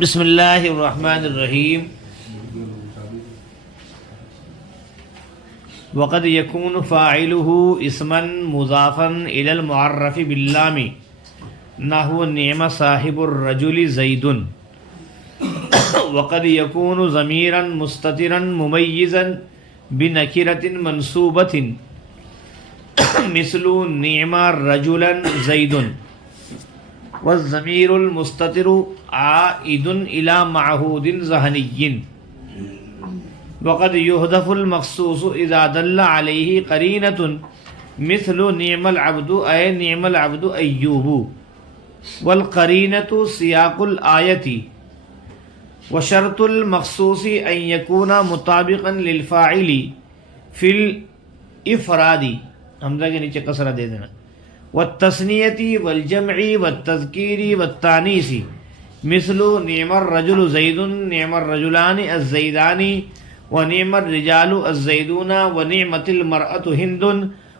بسم اللہ الرحمن الرحیم. وقد يكون فاعله اسما مضافا الى المعرف باللام نحو نعم صاحب الرجل زید. وقد يكون ضميرا مستترا مميزا بنكرة منصوبة مثل نعم رجلا زید. والضمير المستتر عائد إلى معهود ذهني. وقد يهدف المخصوص إذا دل عليه قرينة مثل نعم العبد أي نعم العبد أيوب. والقرينة سياق الآية. وشرط المخصوص أن يكون مطابقا للفاعل في الإفراد. حمزہ کے نیچے کسرہ دے دینا. والتثنية والجمع والتذكير والتانيث مثل نعم الرجل زيد نعم الرجلان الزيدان ونعم الرجال الزيدون ونعمة المرأة هند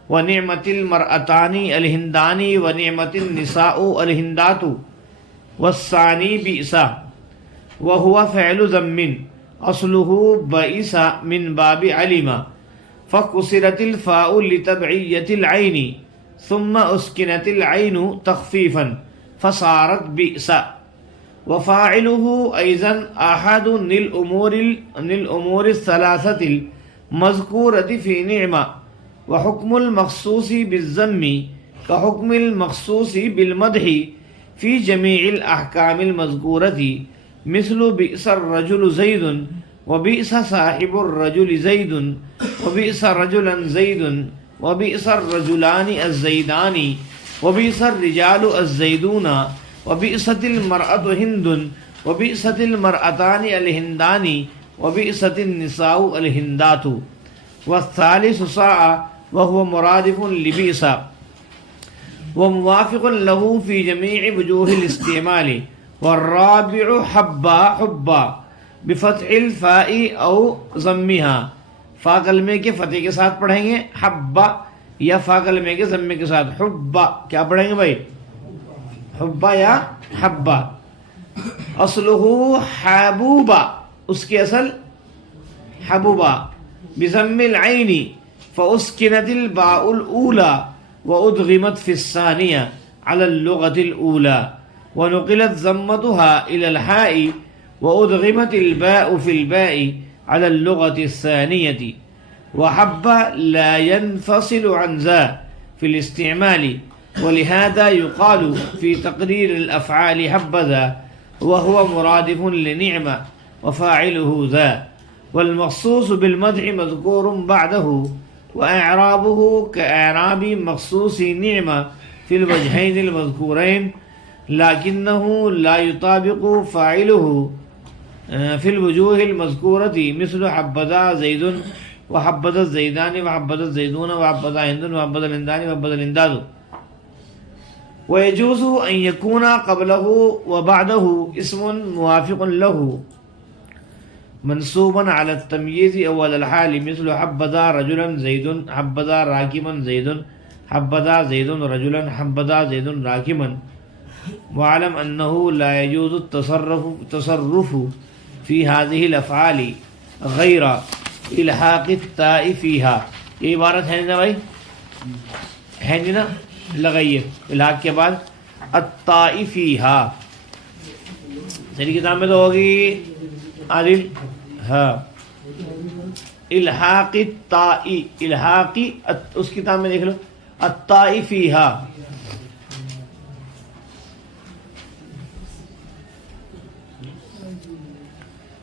ونعمة المرأتان الهندان ونعمة النساء الهندات. والثاني بئس وهو فعل ذم أصله بئس من باب علم فكسرت الفاء لتبعية العين ثم أسكنت العين تخفيفا فصارت بئس. وفاعله أيضا أحد الأمور الثلاثة المذكورة في نعمة. وحكم المخصوص بالذم كحكم المخصوص بالمدح في جميع الأحكام المذكورة مثل بئس الرجل زيد وبئس صاحب الرجل زيد وبئس رجلا زيد وبئس الرجلان الزيدان وبئس الرجال الزيدون وبئست المرأة هند وبئست المرأتان الهندان وبئست النساء الهندات. والثالث ساعة وهو مرادف لبئس وموافق له في جميع وجوه الاستعمال. والرابع حبا بفتح الفاء أو ضمها. فا کلمے کے فتح کے ساتھ پڑھیں گے حبا یا فا کلمے کے ضمے کے ساتھ حبا. کیا پڑھیں گے بھائی؟ حبا یا حبا. اصلہ حبوبا اس کی اصل حبوبا. بضم العین فاسکنت الباء الاولى وادغمت في الثانية على اللغة الأولى ونقلت ضمتها إلى الحاء وادغمت الباء في الباء على اللغة الثانية. وحب لا ينفصل عن ذا في الاستعمال ولهذا يقال في تقرير الأفعال حبذا وهو مرادف لنعمة وفاعله ذا. والمخصوص بالمدح مذكور بعده وإعرابه كإعراب مخصوص نعمة في الوجهين المذكورين لكنه لا يطابق فاعله في الوجوه المذكورة مثل حبذا زيد وحبذا الزيدان وحبذا الزيدون وحبذا هند وحبذا الهندان وحبذا الهندات. ويجوز أن يكون قبله وبعده اسم موافق له منصوبا على التمييز أو على الحال مثل حبذا رجلا زيد حبذا راكبا زيد حبذا زيد رجلا حبذا زيد راكبا. واعلم أنه لا يجوز التصرف في هذه الأفعال غير الحاق التاء فيها. یہ عبارت ہے نا بھائی؟ ہے نا؟ لگائیے الحاق کے بعد التاء فيها. میری کتاب میں تو ہوگی عادل ہاں الحاق التاء الحاق. اس کتاب میں دیکھ لو التاء فيها.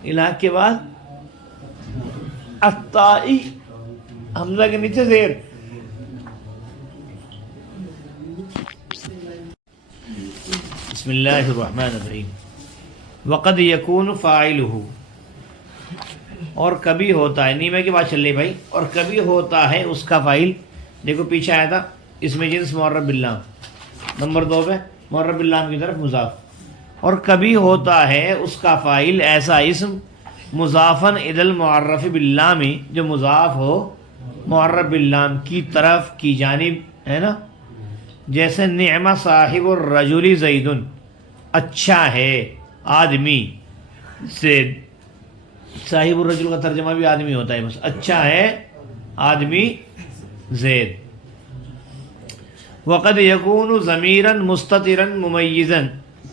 الحاق کے بعد التائی حمزہ کے نیچے زیر. بسم اللہ الرحمن الرحیم. وقد یکون فاعلہ اور کبھی ہوتا ہے. نیمہ کی بات چل رہی بھائی. اور کبھی ہوتا ہے اس کا فاعل. دیکھو پیچھے آیا تھا اس میں جنس معرب باللام نمبر 2 پہ معرب باللام کی طرف مضاف. اور کبھی ہوتا ہے اس کا فاعل ایسا اسم مضافاً الی المعرف باللام جو مضاف ہو معرف باللام کی طرف کی جانب ہے نا. جیسے نعم صاحب الرجل زید اچھا ہے آدمی زید. صاحب الرجل کا ترجمہ بھی آدمی ہوتا ہے، بس اچھا ہے آدمی زید. وقد یکون ضمیرا مستترا ممیزا،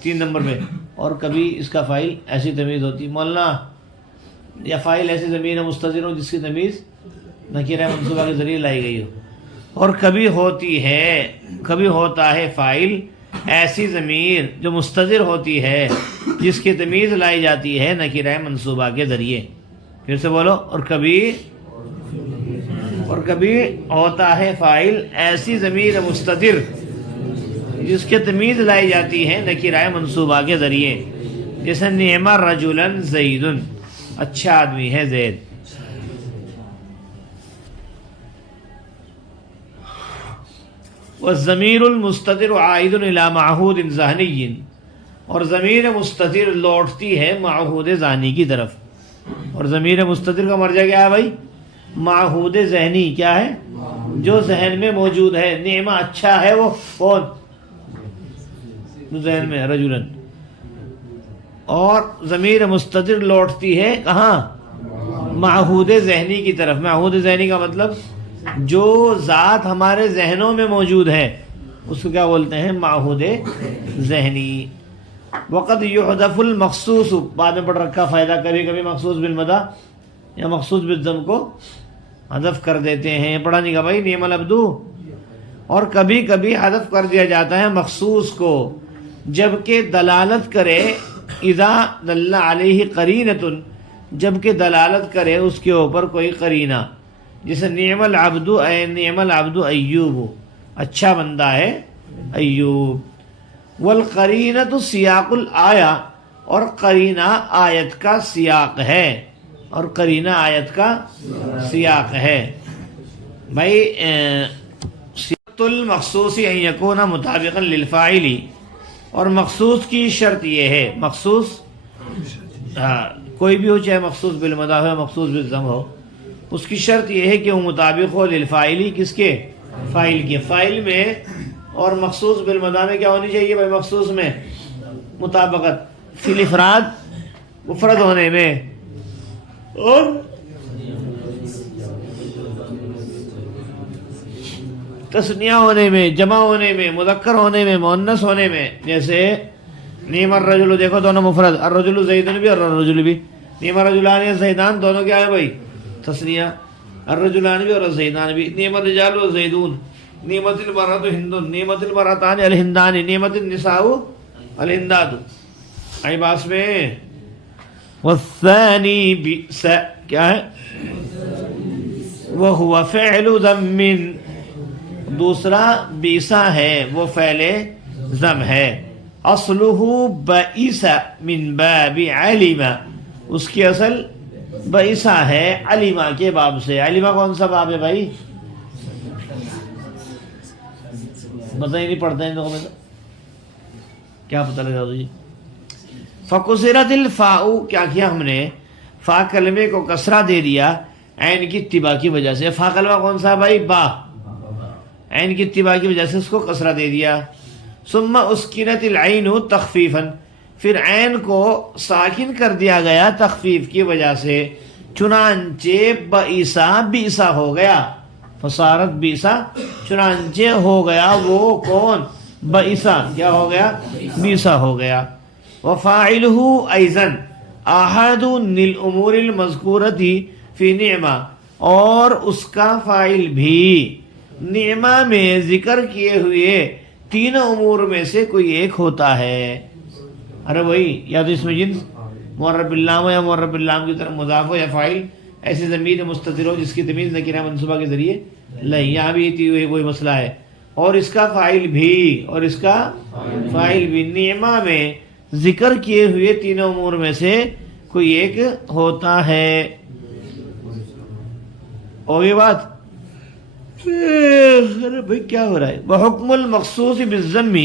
3 نمبر میں. اور کبھی اس کا فاعل ایسی تمیز ہوتی، مولانا یا فاعل ایسی ضمیر مستتر ہو جس کی تمیز نکرہ منصوبہ کے ذریعے لائی گئی ہو. اور کبھی ہوتا ہے فاعل ایسی ضمیر جو مستتر ہوتی ہے جس کی تمیز لائی جاتی ہے نکرہ منصوبہ کے ذریعے. پھر سے بولو. اور کبھی ہوتا ہے فاعل ایسی ضمیر مستتر جس کی تمیز لائی جاتی ہے نکرہ منصوبہ کے ذریعے، جیسے نعم رجلا زید، اچھا آدمی ہے زید. والضمیر المستتر عائد الی معہود ذہنی، اور ضمیر مستتر لوٹتی ہے معہود ذہنی کی طرف. اور ضمیر مستتر کا مرجع کیا ہے بھائی؟ معہود ذہنی. کیا ہے؟ جو ذہن میں موجود ہے. نعمہ اچھا ہے، وہ کون؟ ذہن میں رجلا. اور ضمیر مستتر لوٹتی ہے کہاں؟ معہود ذہنی کی طرف. معہود ذہنی کا مطلب جو ذات ہمارے ذہنوں میں موجود ہے اس کو کیا بولتے ہیں؟ معہود ذہنی. وقد یحذف المخصوص، بعد میں پڑھ رکھا فائدہ، کبھی کبھی مخصوص بالمدح یا مخصوص بالضم کو حذف کر دیتے ہیں. پڑھا نہیں گا بھائی نعم العبد. اور کبھی کبھی حذف کر دیا جاتا ہے مخصوص کو جبکہ دلالت کرے، اذا دل علیہ قرینۃ، جبکہ دلالت کرے اس کے اوپر کوئی قرینہ. جیسے نعم العبد، اے نعم العبد ایوب، اچھا بندہ ہے ایوب. والقرینۃ سیاق الآیہ، اور قرینہ آیت کا سیاق ہے. اور قرینہ آیت کا سیاق ہے. بھائی سیاق المخصوص ان یکون مطابقا للفاعل، اور مخصوص کی شرط یہ ہے، مخصوص کوئی بھی ہو، چاہے مخصوص بالمدح ہو مخصوص بالضم ہو، اس کی شرط یہ ہے کہ وہ مطابق ہو للفاعلی، کس کے؟ فاعل کے. فاعل میں اور مخصوص بالمدح میں کیا ہونی چاہیے بھائی؟ مخصوص میں مطابقت، فی الافراد مفرد ہونے میں، اور تثنیہ ہونے میں، جمع ہونے میں، مذکر ہونے میں، مؤنث ہونے میں. جیسے نعم الرجل، دیکھو دونوں مفرد، الرجل زیدن بھی اور الرجل بھی. نعم الرجلان یا زیدان دونوں کیا ہے بھائی؟ تثنیہ. الرجلان بھی اور الزیدان بھی. نعم الرجال والزیدون، نعمت المرأة ہند، نعمت المرأتان الہندان، نعمت النساء الہندات. آئی باس میں. والثانی بئس، کیا ہے؟ وہو فعل ذم، دوسرا بیسا ہے، وہ فعل ذم ہے. اصلہ بئس من باب علم، اس کی اصل بئسا ہے علمہ کے باب سے. علمہ کون سا باب ہے بھائی؟ پتہ ہی نہیں پڑھتا ان لوگوں میں، کیا پتہ لگا جی. فکسرت الفاء، کیا کیا ہم نے؟ فا کلمے کو کسرہ دے دیا عین کی اتباع کی وجہ سے. فا کلمہ کون سا بھائی؟ با. عین کی اتباع کی وجہ سے اس کو کسرہ دے دیا. ثم اسکنت العین تخفیفا، پھر عین کو ساکن کر دیا گیا تخفیف کی وجہ سے. چنانچہ بئسا بیسا ہو گیا. فصارت بیسا، چنانچہ ہو گیا وہ کون؟ بئسا. کیا ہو گیا؟ بیسا ہو گیا. وفاعلہ ایضا احد للامور المذکورۃ فی نعمہ، اور اس کا فاعل بھی نعمہ میں ذکر کیے ہوئے تینوں امور میں سے کوئی ایک ہوتا ہے. ارے وہی یا تو اس میں جنس معرب باللام ہو یا معرب باللام کی طرف مضاف ہو، یا فاعل ایسی ضمیر مستتر ہو جس کی تمیز نکرہ منصوبہ کے ذریعے نہیں. یہاں بھی وہی مسئلہ ہے. اور اس کا فاعل بھی نعمہ میں ذکر کیے ہوئے تینوں امور میں سے کوئی ایک ہوتا ہے. ہوگی بات؟ ارے بھائی کیا ہو رہا ہے؟ وحکم المخصوص بالضم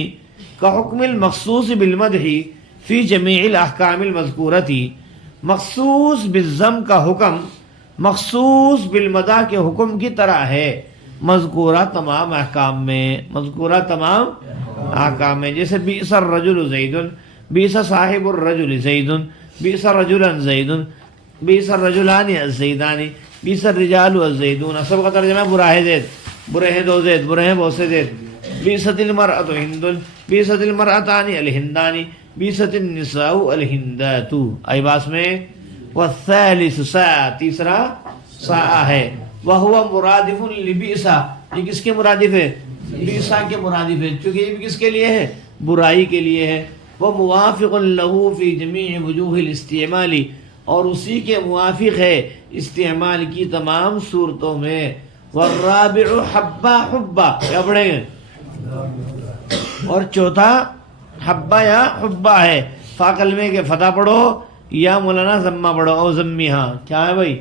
کحکم المخصوص بالمدح فی جمیع الاحکام المذکورۃ. مخصوص بالضم کا حکم مخصوص بالمدح کے حکم کی طرح ہے مذکورہ تمام احکام میں. جیسے بیس الرجل زید، بیس صاحب الرجل زید، بیس رجلا زید، بیس الرجلان الزیدانی، بیس الرجال الزیدون، سب کا ترجمہ ہے برا ہے زید، برے ہیں دو زید، برے ہیں بہت سے زید. بیست المرأة ہند، بیست المرأتان الہندانی، بیست النساء الہندات. آئی باس میں والثالث ساء، تیسرا ساء ہے. وہو مرادف لبئسا، یہ کس کے مرادف ہے؟ بیسا کے مرادف ہے، چونکہ یہ بھی کس کے لیے ہے؟ برائی کے لیے ہے. وہ موافق له فی جمیع وجوہ الاستعمال، اور اسی کے موافق ہے استعمال کی تمام صورتوں میں. والرابع حبا حبا، کیا پڑھیں گے؟ اور چوتھا حبا یا حبا ہے. فا کلمے کے فتح پڑھو یا مولانا ضمہ پڑھو، او ضمیہا. کیا ہے بھائی؟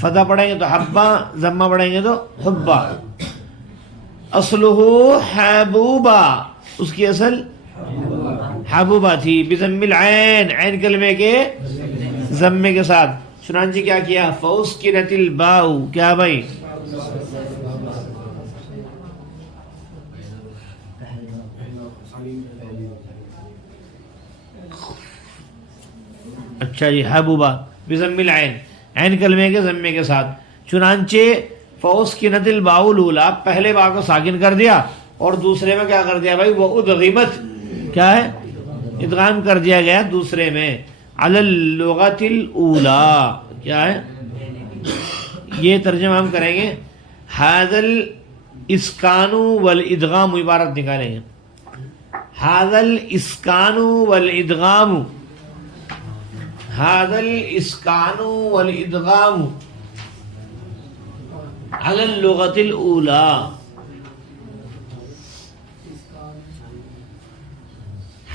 فتح پڑھیں گے تو حبا، ضمہ پڑھیں گے تو حبا. اصلہ حبوبا، اس کی اصل حبوبہ تھی. بضم العین، عین کلمے کے ضمے کے ساتھ. چنانچہ کیا کیا؟ فاسکنت الباء، کیا بھائی؟ اچھا جی، حبوبہ بضم العین، عین کلمے کے ضمے کے ساتھ. چنانچہ فاسکنت الباء الاولی، پہلے با کو ساکن کر دیا اور دوسرے میں کیا کر دیا بھائی؟ وہ ادغمت، کیا ہے؟ ادغام کر دیا گیا دوسرے میں. علی اللغۃ الاولی، کیا ہے؟ یہ ترجمہ ہم کریں گے. ھذا الاسکان والادغام، عبارت نکالیں گے. ھذا الاسکان والادغام، ھذا الاسکان والادغام علی اللغۃ الاولی.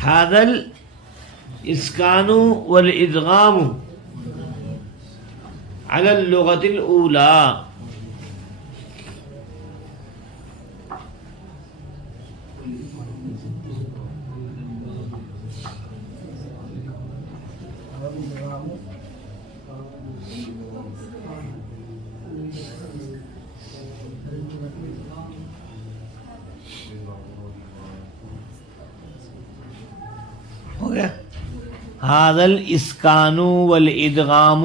ھذا الاسکان والادغام علی اللغۃ الاولی. ہو گیا. ھذا الاسکان والادغام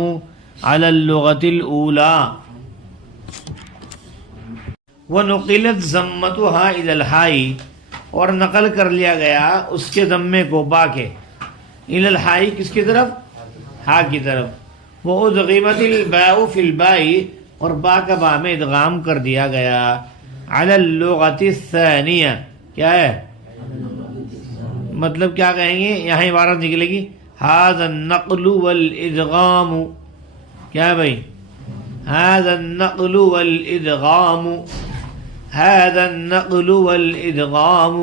علی اللغۃ الاولی. ونقلت ضمتها الی الحاء، اور نقل کر لیا گیا اس کے ضمے کو با کے، الی الحاء کس کی طرف؟ ہا کی طرف. وادغمت الباء فی الباء، اور با کا با میں ادغام کر دیا گیا. علی اللغۃ الثانیہ، کیا ہے؟ مطلب کیا کہیں گے؟ یہاں عبارت نکلے گی ھذا النقل والادغام، کیا ہے بھائی؟ ھذا النقل والادغام، ھذا النقل والادغام.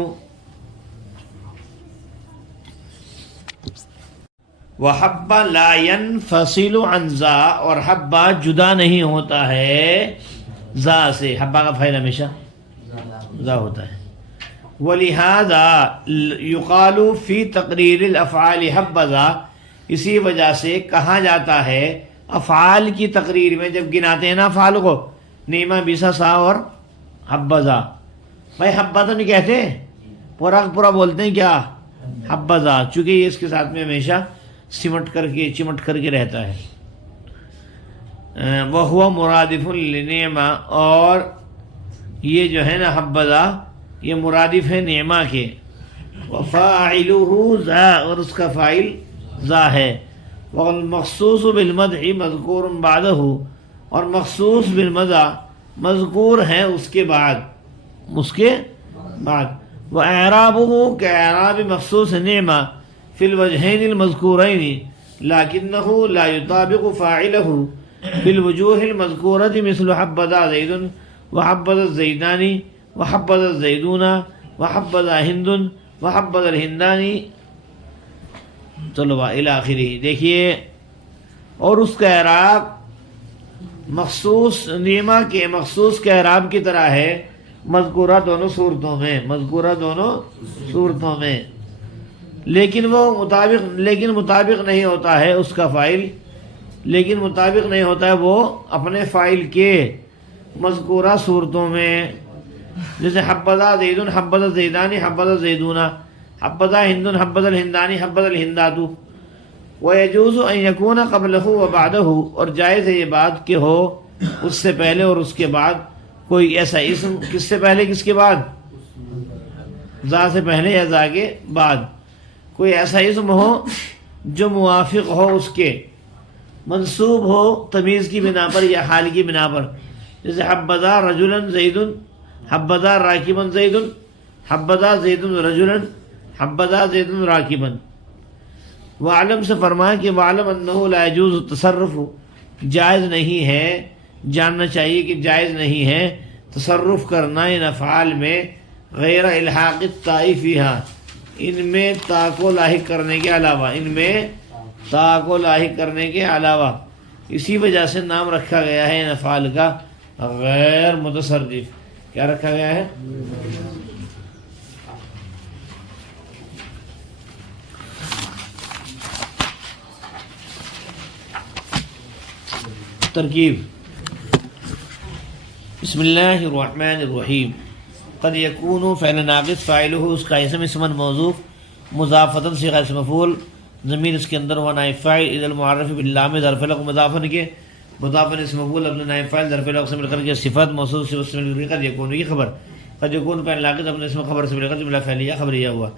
وحبا لا ينفصل عن ذا، اور حبا جدا نہیں ہوتا ہے ذا سے. حبا کا فعل ہمیشہ ذا ہوتا ہے. وَلِهَذَا يُقَالُ فِي تَقْرِيرِ الْأَفْعَالِ حَبَّذَا، اسی وجہ سے کہا جاتا ہے افعال کی تقریر میں، جب گناتے ہیں نا افعال کو، نیما بیسا سا اور حبذا. بھائی حبہ تو نہیں کہتے، پورا پورا بولتے ہیں کیا؟ حبذا، چونکہ یہ اس کے ساتھ میں ہمیشہ سمٹ کر کے چمٹ کر کے رہتا ہے. وَهُوَ مُرَادِفٌ لِنِعْمَةٍ، اور یہ جو ہے نا حبذا، یہ مرادف ہے نعمہ کے. وَفَاعِلُهُ ذا، اور اس کا فاعل ذا ہے. وَالْمَخْصُوصُ بِالْمَدْحِ مَذْكُورٌ بَعْدَهُ، اور مخصوص بالمدح مذکور ہے اس کے بعد، اس کے بعد. وَإِعْرَابُهُ كَإِعْرَابِ مخصوص نعمہ فی الوجہین المذکورین، لَكِنَّهُ لَا يُطَابِقُ فَاعِلَهُ فی الوجوہ المذکورۃ مثل حبذا زید وحبذا الزیدانی وحبذا الزیدون وحبذا ہند وحبذا الہندانی. چلو الی آخری دیکھیے. اور اس کا اعراب مخصوص نعمہ کے مخصوص کے اعراب کی طرح ہے مذکورہ دونوں صورتوں میں، مذکورہ دونوں صورتوں میں. لیکن وہ مطابق نہیں ہوتا ہے اس کا فاعل، لیکن مطابق نہیں ہوتا ہے وہ اپنے فاعل کے مذکورہ صورتوں میں. جیسے حبذا زید حبذا الزیدانی حبذا الزیدون، حبذا ہند حبذا الہندانی حبذا الہندات. وَيَجُوزُ أَن يَكُونَ قَبْلَهُ وَبَعْدَهُ، اور جائز ہے یہ بات کہ ہو اس سے پہلے اور اس کے بعد کوئی ایسا اسم، کس سے پہلے کس کے بعد، ذا سے پہلے یا ذا کے بعد کوئی ایسا اسم ہو جو موافق ہو اس کے، منصوب ہو تمیز کی بنا پر یا حال کی بنا پر، جیسے حبذا رجلا زید، حبذا راکبا زید، حبذا زید رجلا، حبذا زید راکبا۔ وعلم سے فرمایا کہ وعلم انہ لا يجوز التصرف، جائز نہیں ہے، جاننا چاہیے کہ جائز نہیں ہے تصرف کرنا ان افعال میں، غیر الحاق التاء فیہا، ان میں تا کو لاحق کرنے کے علاوہ، ان میں تا کو لاحق کرنے کے علاوہ، اسی وجہ سے نام رکھا گیا ہے ان افعال کا غیر متصرف۔ کیا رکھا گیا ہے؟ ترکیب۔ بسم اللہ الرحمن الرحیم۔ قد یکون فعل ناقص فاعلہ، اس کا اسم موصوف مضافۃ صیغہ اسم مفعول، ضمیر اس کے اندر ہوا نائب فاعل، اذا المعرف باللام ظرف لغو مضافن کے، مضافن اسم مفعول اپنے نائب فاعل ظرف لغو سے مل کر کے صفت موصوف سے اس میں قد یکون کی خبر، قد یکون فعل ناقص اپنے اسم خبر سے مل کر جملہ فعلیہ خبریہ ہوا،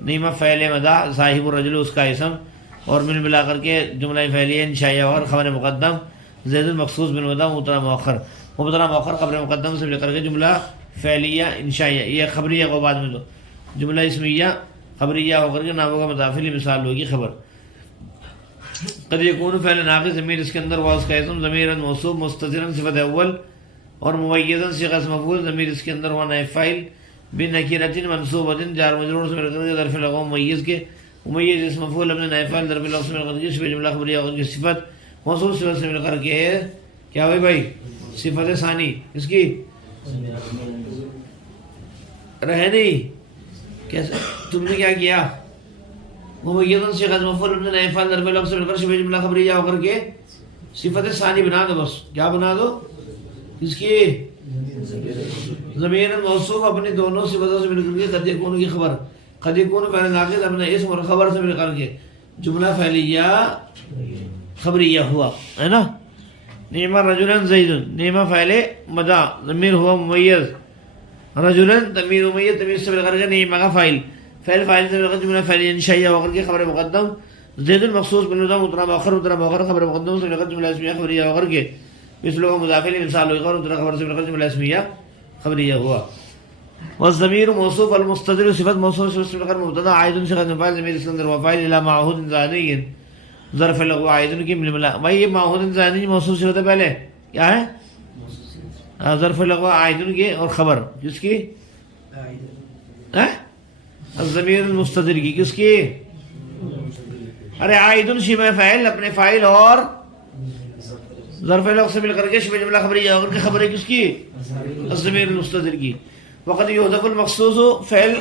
نیمہ فعل مدح صاحب الرجل اس کا اسم اور مل ملا کر کے جملہ فعلیہ انشائیہ اور خبر مقدم، زید المخصوص بالمدح مبتدا مؤخر، مبتدا مؤخر خبر مقدم سے مل کر کے جملہ فعلیہ انشائیہ، یہ خبریہ کو بعد میں دو، جملہ اسمیہ خبریہ ہو کر کے ناموں کا مضافی مثال ہوگی خبر۔ قد یکون فعل ناقص ضمیر اس کے اندر ہوا اس کا اسم، ضمیر موصوف مستترا صفت اول اور ممیزا صیغہ اسم مفعول، ضمیر اس کے اندر ہوا نائب فاعل، بنکرۃ منصوبۃ جار مجرور سے مل کر کے ظرف لغو ممیز کے، ممیز اسم مفعول اپنے نائب فاعل ظرف لغو سے مل کر کے شبہ جملہ خبریہ ہو کر کے صفت موصوف صفت سے مل کر کے کیا ہوئی بھائی صفت ثانی، اس کی رہے نہیں، کیسے تم نے کیا کیا، ممیزن صیغہ مفعول اپنے نائب فاعل ظرف لغو سے مل کر شبہ جملہ خبریہ ہو کر کے صفت ثانی بنا دو، بس کیا بنا دو، اس کی ضمیر موصوف اپنی دونوں صفتوں سے مل کر کے قد یکون کی خبر، قد یکون فعل ناقص اپنے اسم اور خبر سے مل کر کے جملہ فعلیہ خبریہ ہوا ہے نا۔ نعم رجلا زید، نعم فعل مدح ضمیر ہوا ممیز، رجلا ضمیر ممیز تمیز سے مل کر کے نعم کا فاعل، فعل فاعل سے مل کر جملہ فعلیہ انشائیہ ہو کر کے خبر مقدم، زید المخصوص بالمدح مبتدا مؤخر، مبتدا مؤخر خبر مقدم سے مل کر جملہ اسمیہ خبریہ ہو کر کے مثل و مضاف الیہ مثال ہوگا اور مبتدا خبر سے مل کر جملہ اسمیہ خبریہ ہوا۔ والضمیر موصوف المستتر صفت موصوف سے مل کر مبتدا عائد صیغہ فاعل ضمیر اس کے اندر وفاعل الی معہود زانی ظرف لغو عائد کی ملا، بھائی یہ معہود زانی موصوف سے ہوتا ہے پہلے کیا ہے ظرف لغو عائد کی اور خبر جس کی الضمیر المستتر کی، کس کی، ارے عائد شبہ فاعل اپنے فاعل اور ظرف لغو سے مل کر کے شبہ جملہ خبریہ ہو کر کے خبر ہے کس کی، الضمیر المستتر کی۔ وقد یحذف المخصوص فعل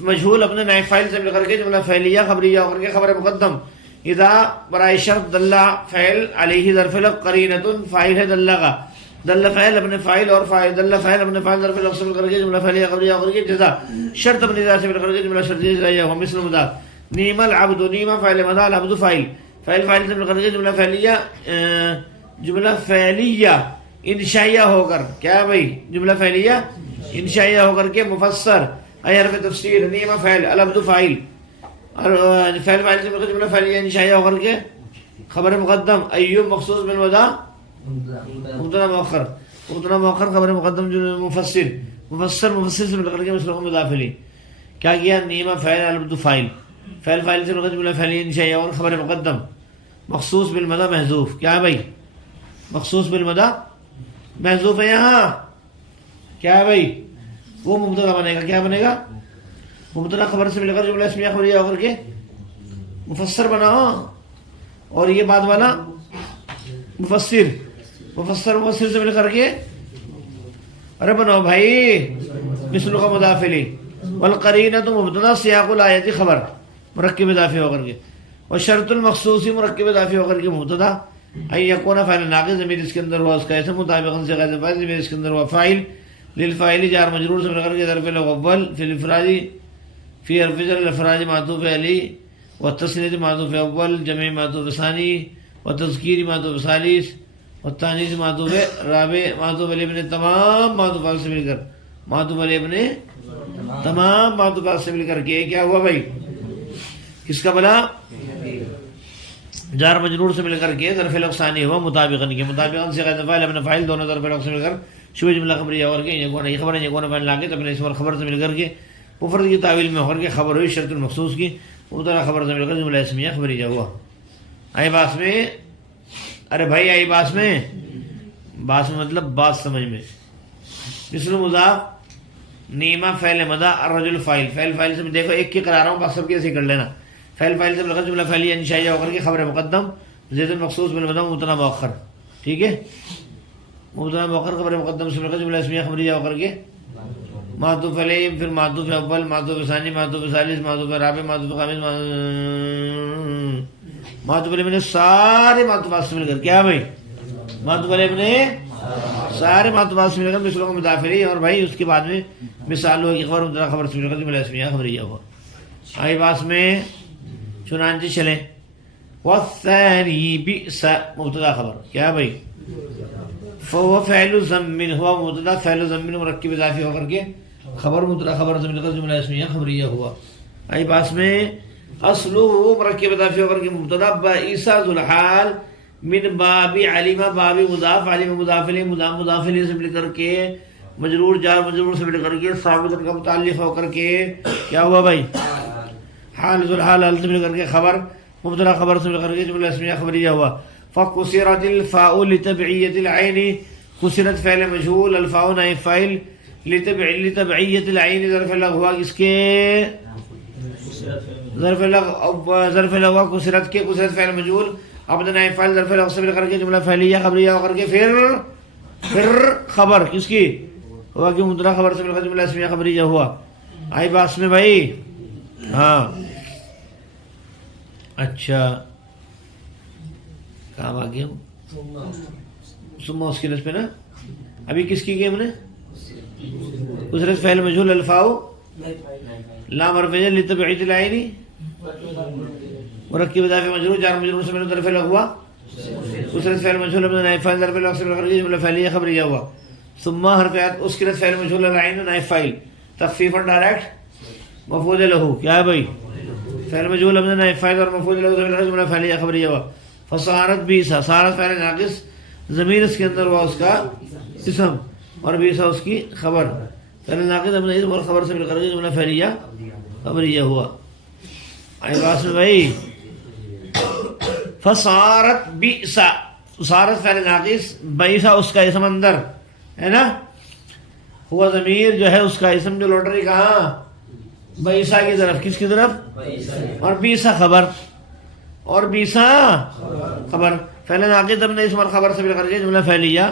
مجہول اپنے نائب فاعل سے مل کر کے جملہ فعلیہ خبریہ ہو کر کے خبر مقدم، اذا برائے شرط دل فعل علیہ ظرف لغو قرینۃ فاعل ہے دل کا، دل فعل اپنے فاعل اور فاعل دل فعل اپنے فاعل ظرف لغو سے مل کر کے جملہ فعلیہ خبریہ ہو کر کے جزا شرط اپنے جزا سے مل کر کے جملہ شرطیہ جزائیہ ہو، مثل مضاف نعم العبد، نعم فاعل مضاف العبد فاعل، فاعل فاعل سے مل کر کے جملہ فعلیہ انشائیہ ہو کر کیا بھائی جملہ فعلیہ انشائیہ ہو کر کے مفسر ای حرف تفسیر، نعم فاعل العبد فاعل اور فعل فاعل سے مل کر جملہ فعلیہ انشائیہ ہو کر کے خبر مقدم، ایوب مخصوص بالمدح مبتدا مؤخر، مبتدا مؤخر خبر مقدم مفسر، مفسر سے مل کر کے مثل مضاف الیہ، کیا کیا نعم فاعل العبد فاعل، فعل فاعل سے مل کر جملہ فعلیہ انشائیہ اور خبر مقدم، مخصوص بالمدح محذوف، کیا ہے بھائی مخصوص بالمدح محذوف ہے یہاں، کیا ہے بھائی وہ مبتدا بنے گا، کیا بنے گا مبتدا خبر سے مل کر جملہ اسمیہ خبریہ ہو کر کے مفسر بناؤ، اور یہ بعد والا مفسر سے مل کر کے ارے بناؤ بھائی مثل کا مضاف الیہ، والقرینۃ مبتدا سیاق الآیت خبر مرکب اضافی ہو کر کے، اور شرط المخصوص مرکب اضافی ہو کر کے مبتدا ان یکون فاعل ناقص ضمیر اس کے اندر ہوا اس کا اسم مطابقا سے غیر فاعل ضمیر اس کے اندر ہوا فاعل، للفاعل جار مجرور سے مل کر کے ظرف لغو اول فی الافراد فی حرف جر الافراد معطوف علی والتثنیۃ معطوف اول، جمع معطوف ثانی، وتذکیر معطوف ثالث، والتانیث معطوف رابع، معطوف علیہ ابن تمام معطوفات سے مل کر، معطوف علیہ ابن تمام معطوفات سے مل کر کے کیا ہوا بھائی؟ کس کا بلا؟ جار مجرور سے مل کر کے ظرف الوقت ثانی ہوا مطابقاً کے، مطابقاً سے غیر فاعل ابن فاعل دونوں ظرف الوقت سے مل کر شبہ جملہ خبریہ اور کے یہ خبر ہے، یہ کون فاعل لا کے اپنے اسم اور خبر سے مل کر کے مفرد کی تعویل میں ہو کر کے خبر ہوئی شرط المخصوص کی، مبتدا خبر سے مل کر جملہ اسمیہ خبریہ ہوا۔ آئی باس میں؟ ارے بھائی آئی باس میں؟ باس میں مطلب بات سمجھ میں۔ مثل مضاف نیما فعل مدہ الرجل فاعل، فعل فاعل سے دیکھو ایک کی کرا رہا ہوں، بات سب کی ایسے کر لینا۔ فعل فاعل سے مل کر جملہ فعلیہ انشائیہ ہو کر کے خبر مقدم زید المخصوص بالمدہ مبتدا مؤخر، ٹھیک ہے؟ مبتدا مؤخر خبر مقدم سے مل کر جملہ اسمیہ خبریہ ہو کر کے معطوف علیہ، پھر معطوف اول، معطوف ثانی، معطوف ثالث، معطوف رابع، معطوف خامس، معطوف علیہ میں سارے معطوفات سے مل کر کیا بھائی؟ معطوف علیہ میں سارے معطوفات سے مل کر مثلوں کا مدافعی، اور بھائی اس کے بعد میں مثال ہوا کہ خبر مبتدا خبر سے مل کر جملہ اسمیہ خبریہ ہوا۔ آئی باس میں؟ چنانچہ چلیں والثانی بئس مبتدا خبر کیا بھائی؟ فهو فعل ضم ہوا مبتدا، فعل ضم مرکب اضافی ہو کر کے خبر مبتدا خبر سے مل کر جملہ اسمیہ خبریہ ہوا۔ آئی پاس میں اصلہ مرکب اضافی ہو کر کے مبتدا بئس ذو الحال من باب علم، باب مضاف، علم مضاف الیہ، مضاف الیہ سے مل کر کے مجرور جار مجرور سے مل کر کے ثابت کا متعلق ہو کر کے کیا ہوا بھائی؟ حال ذو الحال، حال سے مل کر کے خبر مبتدا خبر سے مل کر کے جملہ اسمیہ خبریہ ہوا۔ فکسرت الفاء لتبعیۃ العین، کسرت فعل مجہول، الفاء نائب فاعل، لتبعیۃ العین ظرف لغو ہوا کس کے؟ ظرف لغو ہوا کسرت کے، کسرت فعل مجہول، اب نائب فاعل ظرف لغو سے مل کر کے جملہ فعلیہ خبریہ ہو کر کے پھر خبر کس کی ہوا کہ مبتدا خبر سے مل کر جملہ اسمیہ خبریہ ہوا۔ آئی باس میں بھائی؟ ہاں اچھا کہاں آ گیا ثم اس کی نسب پہ نا، ابھی کس کی گئی ہم نے؟ کسرت فعل مجہول، الفاء لام مرفوع لتبعیۃ العین، مرکب اضافی مجرور جار مجرور سے مل کر ظرف لغو ہوا، کسرت فعل مجہول ابن نائب فاعل ظرف لغو سے مل کر کے جملہ فعلیہ خبریہ ہوا۔ ثم حرف عطف اسکرت فعل مجہول العین نائب فاعل تخفیفا ڈائریکٹ مفعول له کیا ہے بھائی؟ فعل مجہول ابن نائب فاعل اور مفعول له سے مل کر جملہ فعلیہ خبریہ ہوا۔ فصارت بیسا، سارت فعل ناقص ضمیر اس کے اندر ہوا اس کا اسم، اور بیسا اس کی خبر، فعل ناقص اپنے اسم اور خبر سے مل کر کے جملہ فعلیہ خبریہ ہوا۔ آئی باس میں بھائی؟ فصارت بیسا، سارت فعل ناقص، بیسا اس کا اسم اندر ہے نا، ہوا ضمیر جو ہے اس کا اسم جو لوٹ رہی کہاں؟ بیسا کی طرف، کس کی طرف؟ اور بیسا خبر، اور بیسا خبر، فعل ناقص اپنے اسم اور خبر سے مل کر کے جملہ فعلیہ۔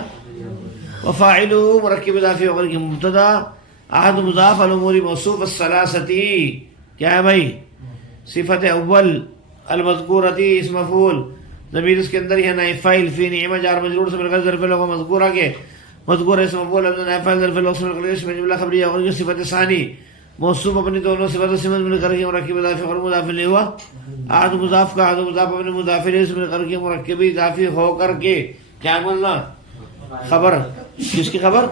وفاعل مرکب اضافی ہو کر کے مبتدا، احد مضاف، الامور موصوف، الثلاثتی کیا ہے بھائی؟ صفت اول، المذکورتی اسم مفعول، ضمیر اس کے اندر یہ نائب فاعل، فی نعمہ جار مجرور سے مل کر ظرف لغو مذکورہ کے، مذکور اسم مفعول ابن نائب فاعل ظرف لغو سے مل کر کے اس میں جملہ خبریہ ہو کر کے صفت ثانی موصوف اپنی دونوں صفت سمت مل کر کے مرکب اضافی اور مضاف الیہ ہوا، احد مضاف کا احد مضاف اپنے مضاف الیہ سے مل کر کے مرکب اضافی ہو کر کے کیا بولنا؟ خبر، کس کی خبر؟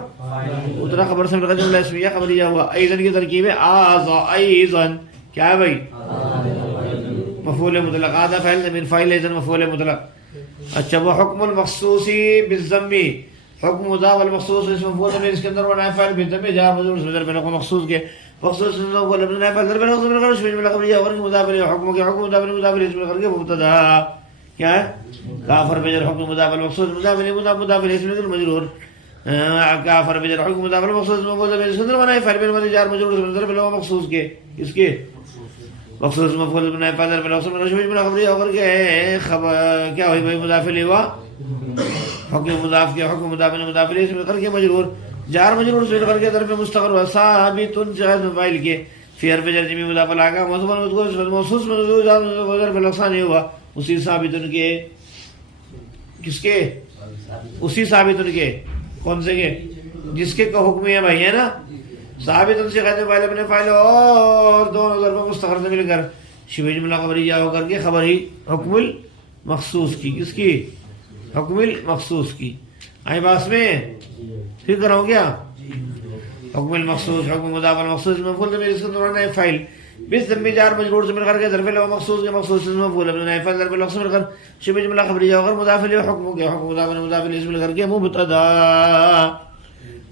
اتنا خبر سے مل کر جملہ اسمیہ خبریہ ہوا۔ ایضاً کی ترکیب ہے آذا، ایضاً کیا ہے بھائی؟ مفعول مطلق، آذا فاعل ضمیر فاعل، ایضاً مفعول مطلق۔ اچھا وہ حکم المخصوص بالضم، حکم مضاف المخصوص اسم مفعول ضمیر اس کے اندر نائب فاعل بالضم جار مجرور سے ظرف لغو مخصوص کے، مخصوص اول ابن نائب فاعل ظرف لغو سے مل کر اس میں جملہ خبریہ اور مضاف الیہ، حکم کے حکم مضاف الیہ مضاف الیہ سے مل کر کے مبتدا کیا ہے؟ کافر بجر حکم مضاف المخصوص مضاف الیہ مضاف الیہ سے مل کر مجرور، کافر بجر حکم مضاف المخصوص مفعول ضمیر اس کے اندر نائب فاعل بالمضارع جار مجرور سے ظرف لغو مخصوص کے، اس کے مخصوص مفعول ابن نائب فاعل ظرف لغو سے مل کر جملہ خبریہ ہو کر کے خبر کیا ہوئی بھائی؟ مضاف الیہ ہوا، حکم مضاف کے حکم مضاف الیہ مضاف الیہ سے مل کر کے مجرور، جار مجرور سے مل کر کے ظرف مستقر ہوا، ثابت جائز فاعل کے، فی حرف جر جمی مضاف الیہ موصوف مذکور موصوف مذکور ظرف لغو نہیں ہوا، اسی ثابت کے، کس کے؟ اسی ثابت کے، کون سے کے؟ جس کے کا حکم ہے بھائی، ہے نا؟ ثابت سے غیر فاعل اپنے فاعل اور دونوں ظرف مستقر سے مل کر شبہ جملہ خبریہ ہو کر کے خبر ہی حکم المخصوص کی، کس کی؟ حکم المخصوص کی. آئی بات میں فکر ہو گیا؟ حکم المخصوص، حکم مضاف المخصوص مفعول ضمیر اس کا دوران نائب فاعل بس ضمیر جار مجرور سے مل کر کے ظرف لو مخصوص کے مخصوص سے مفعول ابن نائب فاعل ظرف لو سے مل کر شبہ جملہ خبریہ ہو کر مضاف الیہ حکم کے حکم مضاف مضاف الیہ سے مل کر کے مبتدا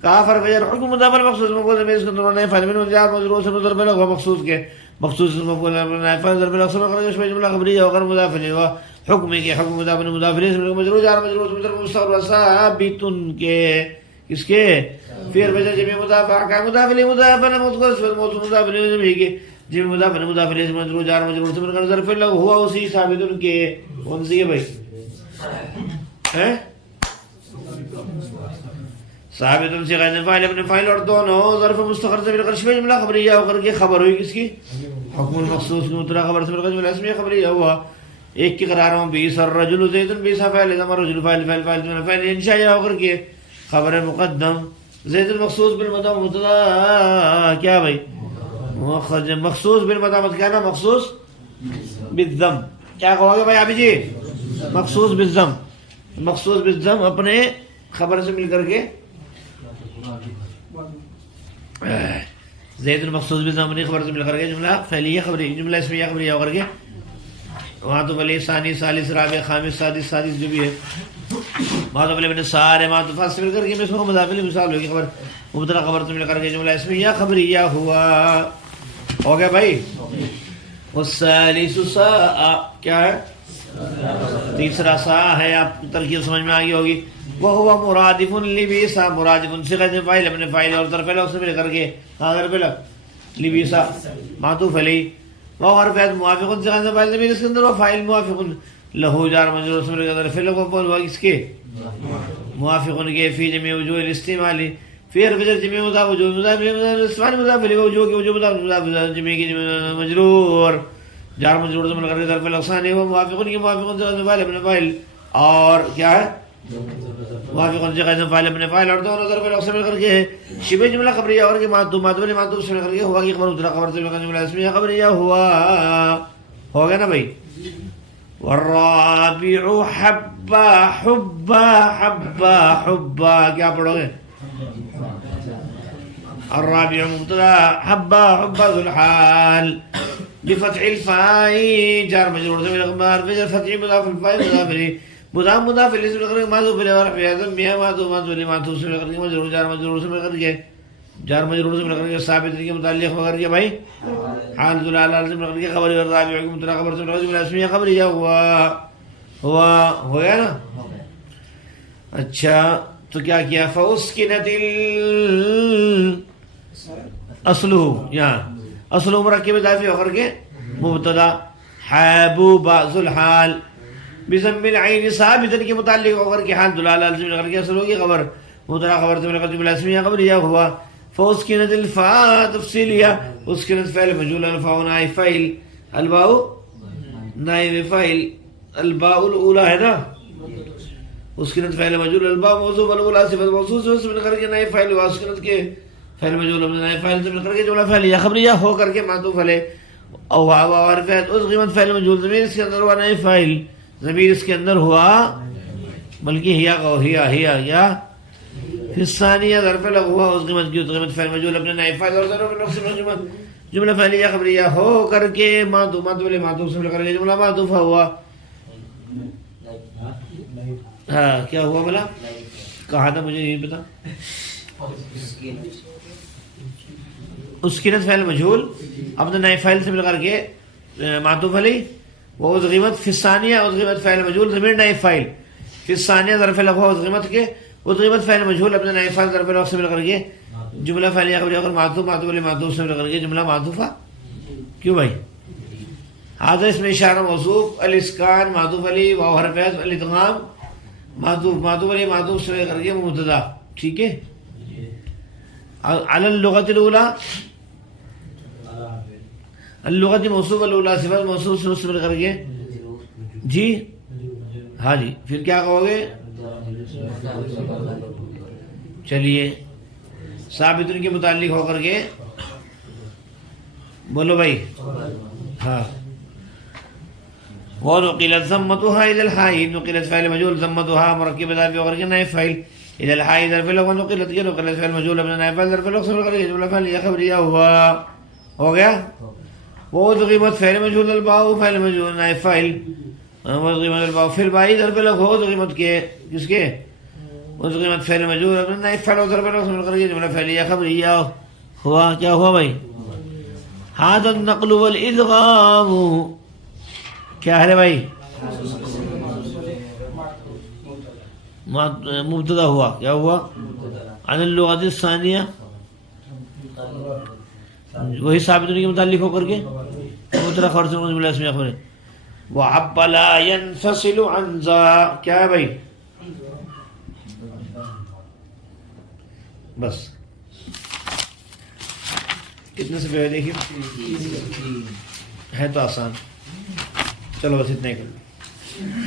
کافر بجر حکم مضاف المخصوص مفعول ضمیر اس کا دوران نائب فاعل من جار مجرور سے ظرف لو مخصوص کے مخصوص سے مفعول ابن نائب فاعل ظرف لو سے مل کر کے شبہ جملہ خبریہ ہو کر مضاف الیہ حکم کے حکم مضاف مضاف الیہ سے مل کر مجرور جار مجرور سے مستقبل ثابت کے کس کے پھر وجہ جمع مضاف احکام مضاف الیہ مضاف الیہ مذکور موصوف مضاف الیہ بھی کہ جمع مضاف الیہ مضاف الیہ سے مجرور جار مجرور سے مل کر ظرف لو ہوا اسی ثابت کے کون سی ہے بھائی؟ ہیں ثابت سے غیر فاعل ابن فاعل اور دونوں ظرف مستقر سے مل کر شبہ جملہ خبریہ ہو کر کے خبر ہوئی کس کی؟ حکم المخصوص کی مطلق خبر سے مل کر جملہ اسمیہ خبریہ ہوا. ایک کی قرار ہوں بیس الرجل زید بیس فاعل زمر رجل فاعل فاعل فاعل جملہ فاعل انشاء ہو کر کے خبر مقدم زید المخصوص بالمدہ مبتدا کیا بھائی؟ مخصوص بالمدامت کیا نا مخصوص بالضم کیا کہو گے بھائی ابھی جی؟ مخصوص بالضم مخصوص بالضم اپنے خبر سے مل کر کے زید المخصوص بالضم اپنی خبر سے مل کر کے جملہ فعلیہ خبری جملہ اسمیہ خبریہ ہو کر کے وہاں تو بلی ثانی ثالث رابع خامس سادس سادس جو بھی ہے وہاں تو بلی میں سارے معطوفات سے مل کر کے میں اس کو مضاف الیہ مثال ہوگی خبر مبتدا خبر سے مل کر کے جملہ اسمیہ خبریہ ہوا. ہو گیا بھائی؟ والثالث ساء کیا ہے؟ تیسرا سا ہے. آپ کو ترکیب سمجھ میں آگئی ہوگی. وہو مرادف لبیسا مرادف صیغہ فاعل ابن فاعل اور ظرف لو سے مل کر کے ظرف لو لبیسا معطوف علیہ وہ حرف موافق صیغہ فاعل ضمیر اس کے اندر وہ فاعل موافق لہو جار مجرور سے مل کر ظرف لو کو بول ہوا کس کے؟ موافق کے فی جميع وجوه الاستعمال فی حرف جر جميع مضاف وجوه مضاف الیہ مضاف الیہ وجوه کی وجوه مضاف جميع کی مجرور جار مجرور سے مل کر کے ظرف لو ثانی وہ موافق کی موافق صیغہ فاعل ابن فاعل اور کیا ہے؟ موافق صیغہ فاعل ابن فاعل اور دونوں ظرف لو سے مل کر کے شبہ جملہ خبریہ اور کے معطوف معطوف سے مل کر کے ہوا کی خبر مبتدا خبر سے مل کر جملہ اسمیہ خبریہ ہوا. ہو گیا نا بھائی؟ والرابع حبا حبا حبا حبا کیا پڑھو گے؟ الرابع مبتدا حبا حبا ذو الحال بفتح الفاء جار مجرور سے مقدار بجر فتح مضاف الفاء مضاف الیہ مضاف مضاف الیہ سے مقدار معطوف الیہ اور فی ذم میاں معطوف معطوف سے مقدار مجرور جار مجرور سے مقدار کے جار مجرور سے مقدار کے ثابت کے متعلق ہو کر کے بھائی حال ذل حال سے مقدار کے خبر اور رابع کی مبتدا خبر سے مقدار جملہ اسمیہ خبریہ ہوا ہو گیا نا. اچھا تو کیا کیا؟ فاسکنت اصلہ یہاں اصلہ مرکب اضافی ہو کر کے مبتدا حبوبا ذو الحال بضم العین ثابتا کے متعلق ہو کر کے حال ذل حال سے مل کر کے اصل ہوگی خبر مبتدا خبر سے مل کر جملہ اسمیہ خبریہ ہوا. فاسکنت الفاء تفصیلیہ اسکنت فعل مجهول الفاء نائب فاعل الباء نائب فاعل الباء الاولى ہے نا اسکنت فعل مجهول الباء موصوف الاولى صفت موصوف سے مل کر کے نائب فاعل واسکنت کے فعل مجهول نائب فاعل سے مل کر کے جملہ فعلیہ خبریہ ہو کر کے معطوف علیہ او حرف ادغمت فعل مجهول ضمیر اس کے اندر ہوا نائب فاعل ضمیر اس کے اندر ہوا بلکہ ہیا پھر ثانیہ ظرف لو ہوا ادغمت کی ادغمت فعل مجهول اپنے نائب فاعل اور ظرف لو سے جملہ فعلیہ خبریہ ہو کر کے معطوف معطوف سے مل کر کے جملہ معطوف ہوا. ہاں کیا ہوا بلا کہا تھا مجھے نہیں پتا. اسکنت فعل مجهول اپنے نائب فاعل سے مل کر کے معطوف علیہ وہ ادغمت فی الثانیہ ادغمت فعل مجهول ضمیر نائب فاعل فی الثانیہ ظرف لو ہوا ادغمت کے ادغمت فعل مجهول اپنے نائب فاعل ظرف لو سے مل کر کے جملہ فعلیہ خبریہ اور معطوف علیہ معطوف سے مل کر کے جملہ معطوفہ. کیوں بھائی؟ هذا اسم اشارہ موصوف الاسکان معطوف علیہ واو حرف عطف الادغام معطوف علیہ معطوف سے مل کر کے مبتدا. ٹھیک ہے. علی اللغۃ الاولى اللغت موصوف الاولى صفت موصوف سے مستمر کر کے جی ہاں جی پھر کیا کہو گے؟ چلیے ثابت ان کے متعلق ہو کر کے بولو بھائی. ہاں ونقلت ضمتها الى الحائل نقلت فعل مجهول ضمتها مركب ظرف وغير نائب فاعل الى الحائل ظرف له ونقلت غير نقلت فعل مجهول من نائب فاعل ظرف له وغير جمله فعليه خبريه ہوا ہو گیا. وادغمت فعل مجهول الباء فعل مجهول نائب فاعل وادغمت الباء في الباء ظرف له وادغمت کے کس کے وادغمت فعل مجهول من نائب فاعل ظرف له وغير جمله فعليه خبريه ہوا. کیا ہوا بھائی؟ هذا النقل والادغام کیا ہے بھائی؟ مبتدا ہوا. کیا ہوا؟ عن اللغت الثانیہ وہی ثابت ہونے کے متعلق ہو کر کے مبتدا خبر سے جملہ اسمیہ خبر. وعب لا ينفصل عن ذا کیا ہے بھائی؟ بس کتنے سے پہلے دیکھیے ہے تو آسان. چلو بس اتنا ہی کر لیں.